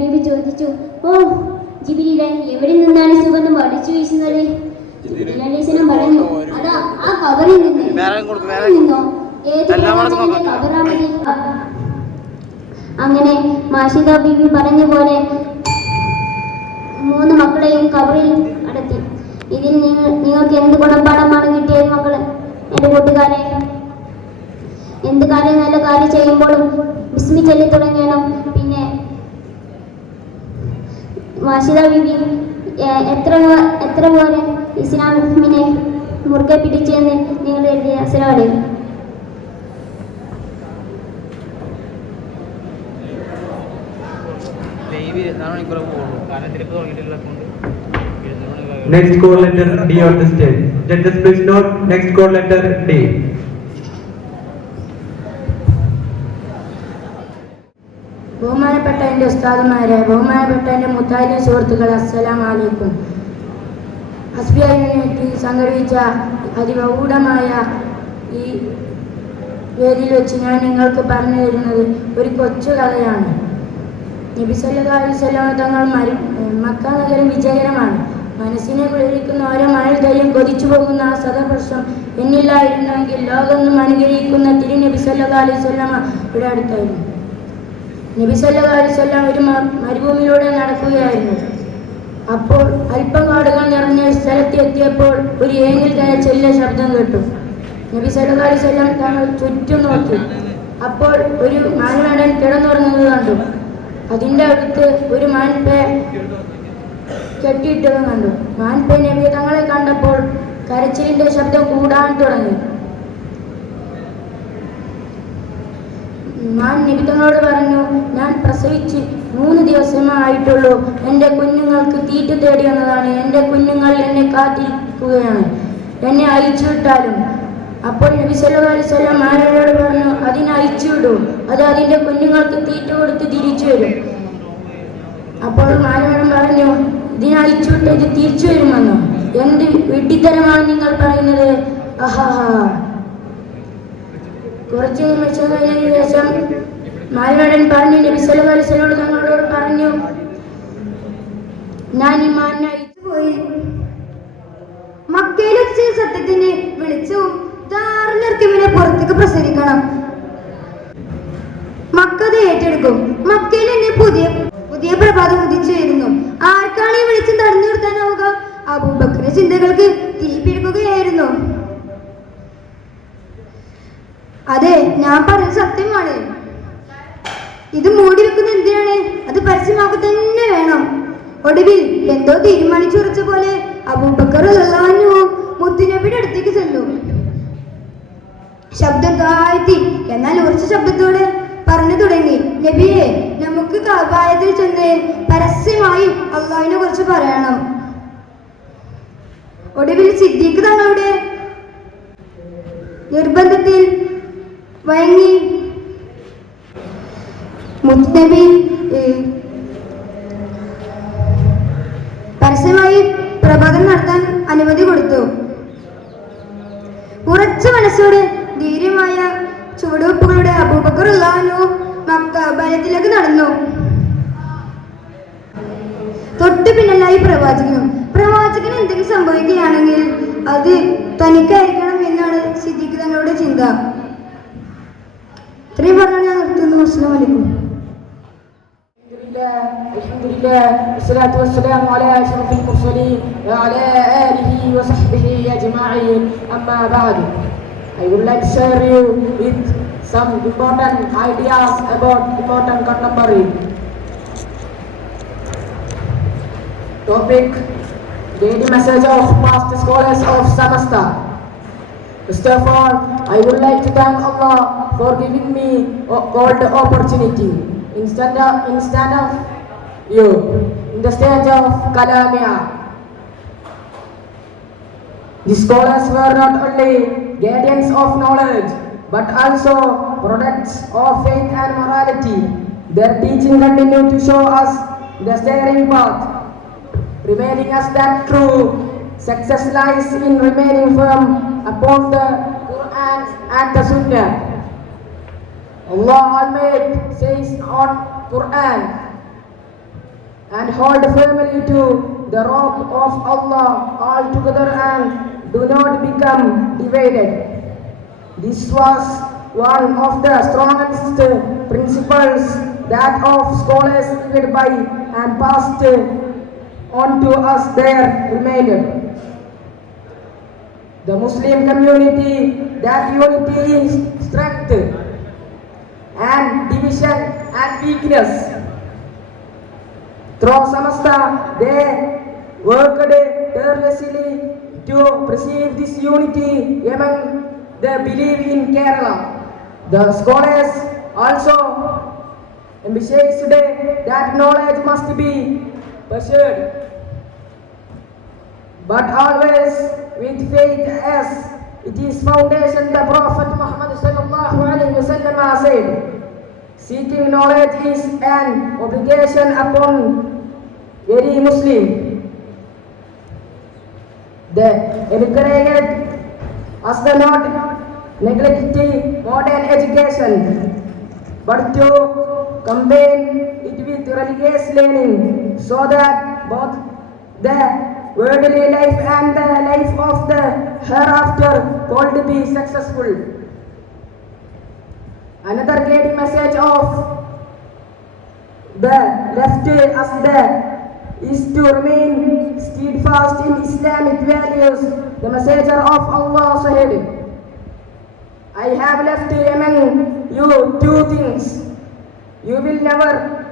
ബീവി ചോദിച്ചു, ഓ ജിബ്രീലേ, എവിടെ നിന്നാണ് സുഗന്ധം അടിച്ചു വീശുന്നത്? ജിബ്രീൽ അലൈഹിസ്സലാം പറഞ്ഞു, അതാ ആ കബറിൽ നിന്നോ? ഏത് കബറാമതി? അങ്ങനെ മാഷിദ ബീവി പറഞ്ഞ പോലെ 3 മക്കളെയും കബറിൽ അടത്തി. ഇതിൽ നിങ്ങൾക്ക് എന്ത് ഗുണപാഠമാണ് കിട്ടിയത് മക്കള്? എൻ്റെ കൂട്ടുകാരെ, എന്ത് കാര്യം നല്ല കാര്യം ചെയ്യുമ്പോഴും ബിസ്മി ചൊല്ലി തുടങ്ങണം. പിന്നെ മാഷിദ ബീവി എത്ര പോലെ ഇസ്ലാമിനെ മുറുകെ പിടിച്ചെന്ന് നിങ്ങൾ എഴുതിയ. അസ്സലാമു അലൈക്കും. Next call letter D on the stage. Judges please note, next call letter D. ബഹുമാനപ്പെട്ട എൻ്റെ ഉസ്താദുമാരെ, ബഹുമാനപ്പെട്ട എൻ്റെ മുത്താലിം സുഹൃത്തുക്കൾ, അസ്സലാമു അലൈക്കും. ഹസ്ബി യൂണിറ്റി സംഘടിപ്പിച്ച അതിഗൂഢമായ ഈ വേദിയിൽ വെച്ച് ഞാൻ നിങ്ങൾക്ക് പറഞ്ഞു തരുന്നത് ഒരു കൊച്ചു കഥയാണ്. നബി സല്ലല്ലാഹു അലൈഹി വസല്ലം തങ്ങൾ മക്ക നഗരം വിജയകരമാണ്. മനസ്സിനെ കുളിരിക്കുന്ന ഓരോ മഴയും കൊതിച്ചു പോകുന്ന ആ സദാപ്രശ്നം എന്നില്ലായിരുന്നെങ്കിൽ ലോകമൊന്നും അനുഗ്രഹിക്കുന്ന തിരുനബി സല്ലല്ലാഹു അലൈഹി വസല്ലം ഇവിടെ അടുത്തായിരുന്നു. നബി സല്ലല്ലാഹു അലൈഹി വസല്ലം ഒരു മരുഭൂമിയിലൂടെ നടക്കുകയായിരുന്നു. അപ്പോൾ അല്പം കാടുകൾ നിറഞ്ഞ സ്ഥലത്ത് എത്തിയപ്പോൾ ഒരു ഏങ്ങിൽ കരച്ചിലിന്റെ ശബ്ദം കേട്ടു. നബി സല്ലല്ലാഹു അലൈഹി വസല്ലം തങ്ങൾ ചുറ്റും നോക്കി. അപ്പോൾ ഒരു മാൻവേടൻ കിടന്നുറങ്ങുന്നത് കണ്ടു. അതിൻ്റെ അടുത്ത് ഒരു മാൻപേ കെട്ടിയിട്ടതും കണ്ടു. മാൻപേ നബി തങ്ങളെ കണ്ടപ്പോൾ കരച്ചിലിന്റെ ശബ്ദം കൂടാൻ തുടങ്ങി. മാൻ നബി തങ്ങളോട് പറഞ്ഞു, ഞാൻ പ്രസവിച്ച് 3 ദിവസമായിട്ടുള്ളൂ. എൻ്റെ കുഞ്ഞുങ്ങൾക്ക് തീറ്റ തേടി വന്നതാണ്. എൻ്റെ കുഞ്ഞുങ്ങൾ എന്നെ കാത്തിരിക്കുകയാണ്. എന്നെ അയച്ചുവിട്ടാലും. അപ്പോൾ നബി സല്ലല്ലാഹു അലൈഹി വസല്ലം മാനവരോട് പറഞ്ഞു, അതിനെ അയച്ചുവിടൂ. അത് അതിൻ്റെ കുഞ്ഞുങ്ങൾക്ക് തീറ്റ കൊടുത്ത് തിരിച്ചു വരും. അപ്പോൾ മാനവൻ പറഞ്ഞു, ഇതിനെ അയച്ചുവിട്ട് ഇത് തിരിച്ചു വരുമെന്നോ? എന്ത് വിഡ്ഢിത്തരമാണ് നിങ്ങൾ പറയുന്നത്? ആഹാ. കുറച്ച് നിമിഷം കഴിഞ്ഞതിന് ശേഷം മാനവൻ പറഞ്ഞു, നബി സല്ലല്ലാഹു അലൈഹി വസല്ലം തങ്ങളോട് പറഞ്ഞു, ഞാൻ ഈ മാനിനെ അയച്ചുപോയി. മക്കയിൽ വെച്ച് സത്യത്തിന് വിളിച്ചു താറിനിറക്കിമിനെ പുറത്തേക്ക് പ്രസരിക്കണം. മക്കത് ഏറ്റെടുക്കും. മക്കയിൽ എന്നെ പുതിയ പ്രഭാതം ഉദിച്ചു വരുന്നു. ആർക്കാണ് ഈ വിളിച്ചും തടഞ്ഞു നിർത്താനാവുക? അബൂബക്കറിന്റെ ചിന്തകൾക്ക് തീ പിടിക്കുകയായിരുന്നു. അതെ, ഞാൻ പറഞ്ഞത് സത്യമാണ്. ഇത് മൂടി വെക്കുന്ന എന്തിനാണ്? അത് പരസ്യമാക്കുക തന്നെ വേണം. ഒടുവിൽ എന്തോ തീരുമാനിച്ചുറച്ച പോലെ അബൂബക്കർ റളിയല്ലാഹു അൻഹു മുത്തുനബിയുടെ അടുത്തേക്ക് ചെന്നു. ശബ്ദം താഴ്ത്തി എന്നാൽ ഉറച്ച ശബ്ദത്തോടെ പറഞ്ഞു തുടങ്ങി, നബിയെ, നമുക്ക് കഅബയിൽ ചെന്ന് പരസ്യമായി അള്ളാഹുവിനെ കുറിച്ച് പറയണം. ഒടുവിൽ സിദ്ദീഖ് തങ്ങളുടെ നിർബന്ധത്തിൽ വഴങ്ങി മുത്തുനബി പരസ്യമായി പ്രബോധനം നടത്താൻ അനുമതി കൊടുത്തു. ഉറച്ച മനസ്സോടെ ധീര്യമായ ചുവടുവെപ്പുകളുടെ അബൂബക്കർ റളിയല്ലാഹു അൻഹു മക്ക ബലത്തിലേക്ക് നടന്നു. തൊട്ടു പിന്നിലായി പ്രവാചകന് എന്തെങ്കിലും സംഭവിക്കുകയാണെങ്കിൽ അത് തനിക്കായിരിക്കണം എന്നാണ് സിദ്ദീഖ് തങ്ങളുടെ ചിന്ത. ഇത്രയും പറഞ്ഞാൽ ഞാൻ നിർത്തുന്നു. അസ്സലാമു അലൈക്കും. Alhamdulillah, wassalatu wassalamu ala ashrafil mursalin wa ala alihi wa sahbihi ajma'in. Amma ba'du, I would like to share you with some important ideas about important contemporary topic, daily message of past scholars of Samasta. First of all, I would like to thank Allah for giving me a gold opportunity instead of you in the stage of Kalamia. The scholars were not only guardians of knowledge but also products of faith and morality. Their teaching continued to show us the steering path, remaining us that true success lies in remaining firm upon the Quran and the Sunnah. Allah Almighty says on Quran, and hold firmly to the rope of Allah altogether and do not become divided. This was one of the strongest principles that of scholars lived by and passed on to us their remainder. The Muslim community, that unity is strength and division and weakness. Through Samasta, they worked tirelessly to preserve this unity among the belief in Kerala. The scholars also emphasized that knowledge must be pursued, but always with faith as it is foundation. The Prophet Muhammad sallallahu alaihi wasallam said, seeking knowledge is an obligation upon every Muslim. They encouraged us to not neglect modern education, but to combine it with religious learning, so that both the worldly life and the life of the hereafter could be successful. Another guiding message of the left is to remain steadfast in Islamic values. The Messenger of Allah said, I have left among you two things. You will never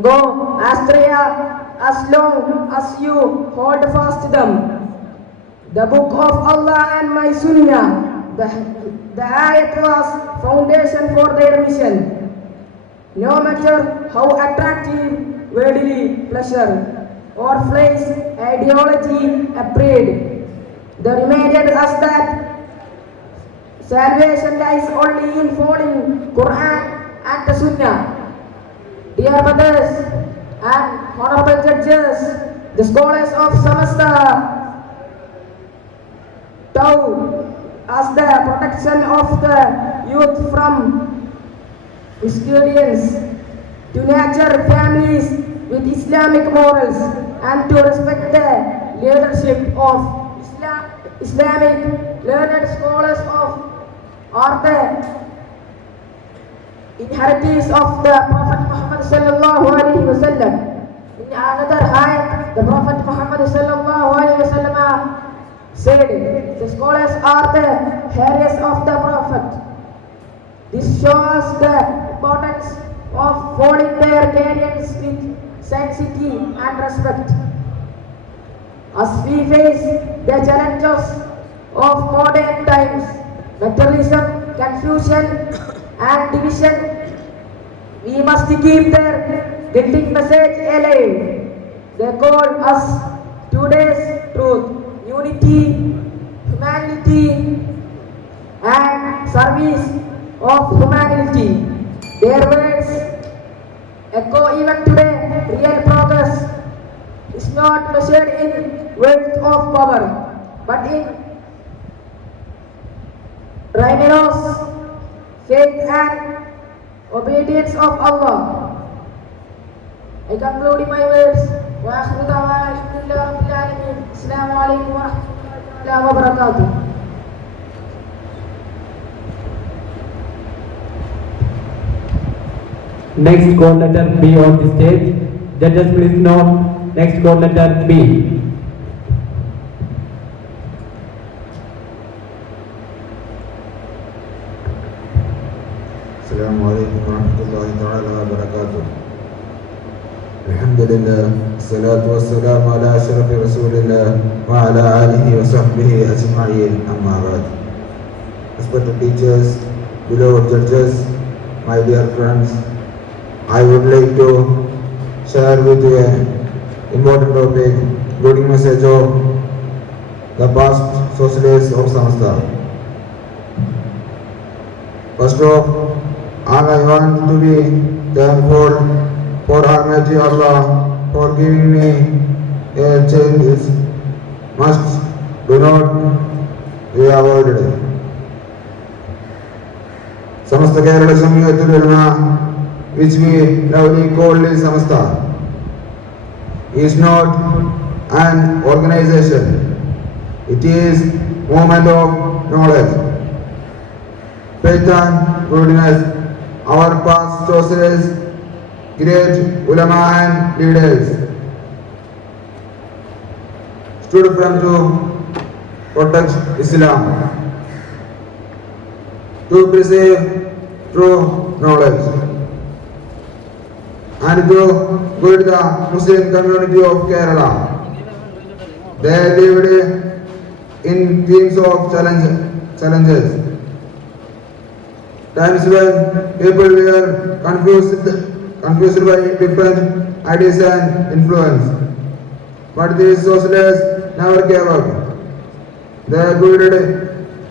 go astray as long as you hold fast to them. The book of Allah and my Sunnah. The ayat was foundation for their mission. No matter how attractive worldly pleasure or false ideology appeared, they reminded us that salvation lies only in following Quran and the Sunnah. Dear brothers and honorable judges, the scholars of Samasta taught us the protection of the youth from misguidance, to nurture families with Islamic morals, and to respect the leadership of Islamic learned scholars are the inheritors of the Prophet Muhammad sallallahu alaihi wasallam. In another ayat, the Prophet Muhammad sallallahu alaihi wasallam said, the scholars are the heirs of the Prophet. This shows the importance of following their guidance with sanctity and respect. As we face the challenges of modern times, materialism, confusion and division, we must keep their guiding message alive. They call us today's truth, unity, humanity and service of humanity. Their words echo even today. Real progress is not measured in wealth of power, but in readiness, faith and obedience of Allah. I conclude my words. Wa akhiru da'wana alhamdulillahi rabbil alamin. Assalamu alaikum wa rahmatullahi wa barakatuh. Next call letter B on the stage. Judges please note. Next call letter B. السلام عليكم ورحمة الله تعالى وبركاته. الحمد لله والصلاة والسلام على أشرف رسول الله وعلى آله وصحبه أجمعين أما بعد. Respected teachers, beloved judges, my dear friends, I would like to share with you an important topic, including message of the past socialists of Samasta. First of all, I want to be thankful for Almighty Allah for giving me a chance. Must do not be avoided. Samasta Kerala Samyatul Ulama, which we loudly call Samasta, is not an organization. It is movement of knowledge. Faith and goodness. Our past sources, great ulama and leaders stood firm to protect Islam, to preserve true knowledge, and to build the Muslim community of Kerala. They lived in times of challenges. Times when people were confused by different ideas and influence. But these socialists never gave up. They guided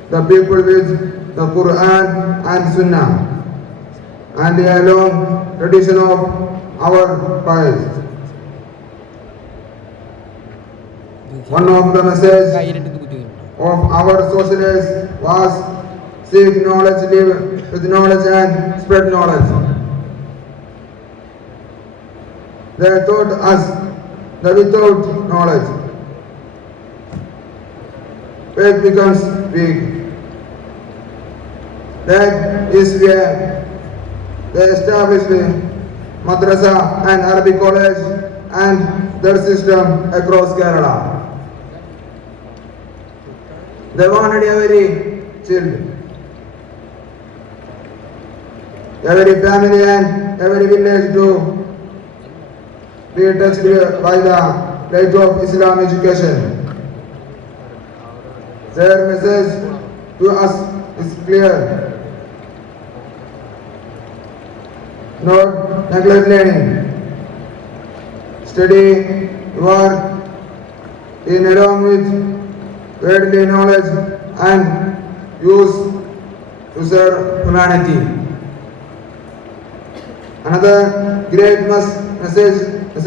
the people with the Quran and Sunnah and a long tradition of our pious. One of the messages of our socialists was seek knowledge, live with knowledge and spread knowledge. They taught us that without knowledge, faith becomes weak. That is where they established madrasa and Arabic college and their system across Kerala. They wanted every child, every family and every village to be touched by the light of Islam education. Their message to us is clear. Not neglect learning. Study, work in along with worldly knowledge and use to serve humanity. Another great message is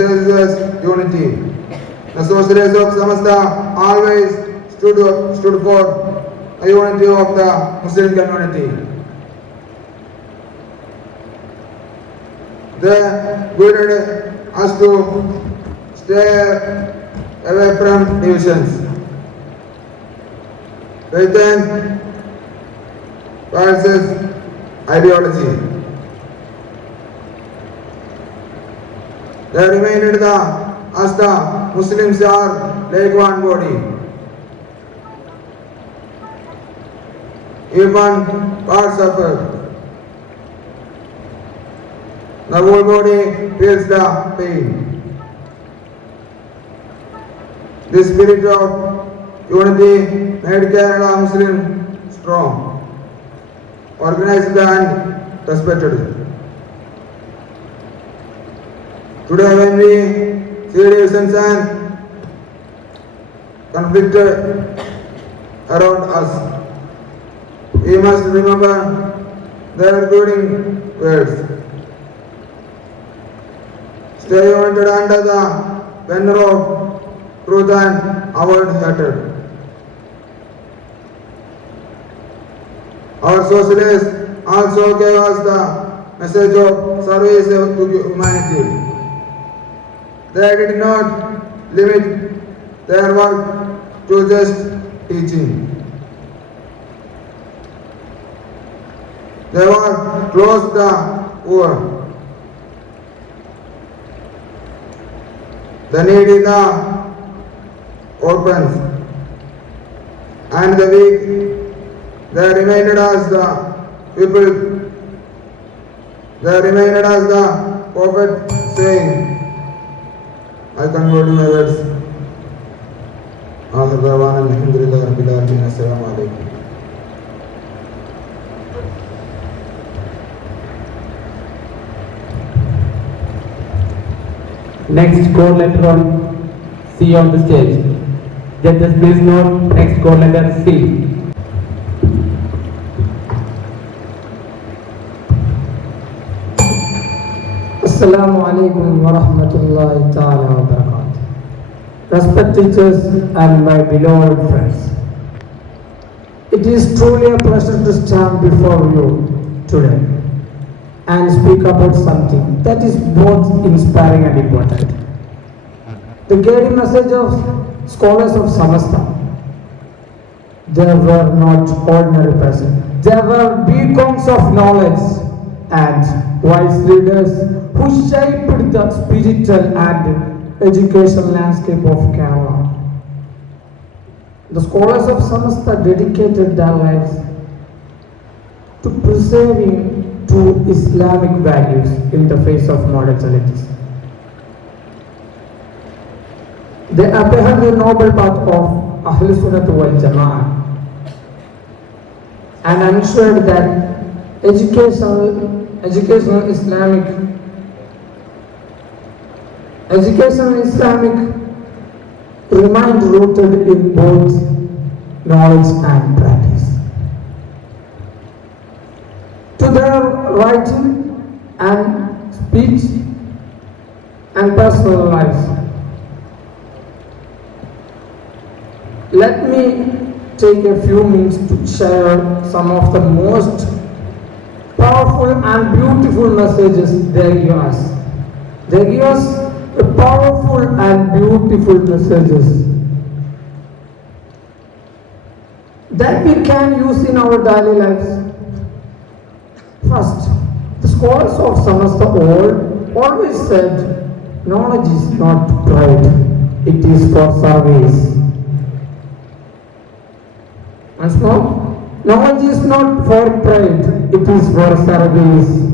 unity. The socialists of Samasta always stood for a unity of the Muslim community. They guided us to stay away from divisions. Faith and versus ideology. They reminded us the Muslims are like one body. If one part suffers, the whole body feels the pain. This spirit of unity made Kerala Muslim strong, organized and respected. Today when we see divisions and conflict around us, we must remember their guiding words. Stay united under the banner of truth and avoid hatred. Our socialists also gave us the message of service to humanity. They did not limit their work to just teaching. They were close to the poor, the needy, the orphans, and the weak. They reminded us the people. They reminded us the prophet saying, I conclude my words. آخر دعوانا الحمد لله رب العالمين السلام عليكم. Next call letter on C on the stage. Judges, please note next call letter C. Assalamu alaikum wa rahmatullahi ta'ala wa barakatuh. Respected teachers and my beloved friends, it is truly a pleasure to stand before you today and speak about something that is both inspiring and important. The guiding message of scholars of Samasta. They were not ordinary persons. They were beacons of knowledge and wise leaders who shaped the spiritual and educational landscape of Kerala. The scholars of Samasta dedicated their lives to preserving true Islamic values in the face of modern challenges. They upheld the noble path of Ahl Sunnah wal Jama'ah and ensured that educational Islamic remained rooted in both knowledge and practice. To their writing and speech and personal lives, let me take a few minutes to share some of the most powerful and beautiful messages they give us. They give us powerful and beautiful messages that we can use in our daily lives. First, the scholars of Samasta always said, knowledge is not pride, it is for service. Once more, knowledge is not for pride, it is for service.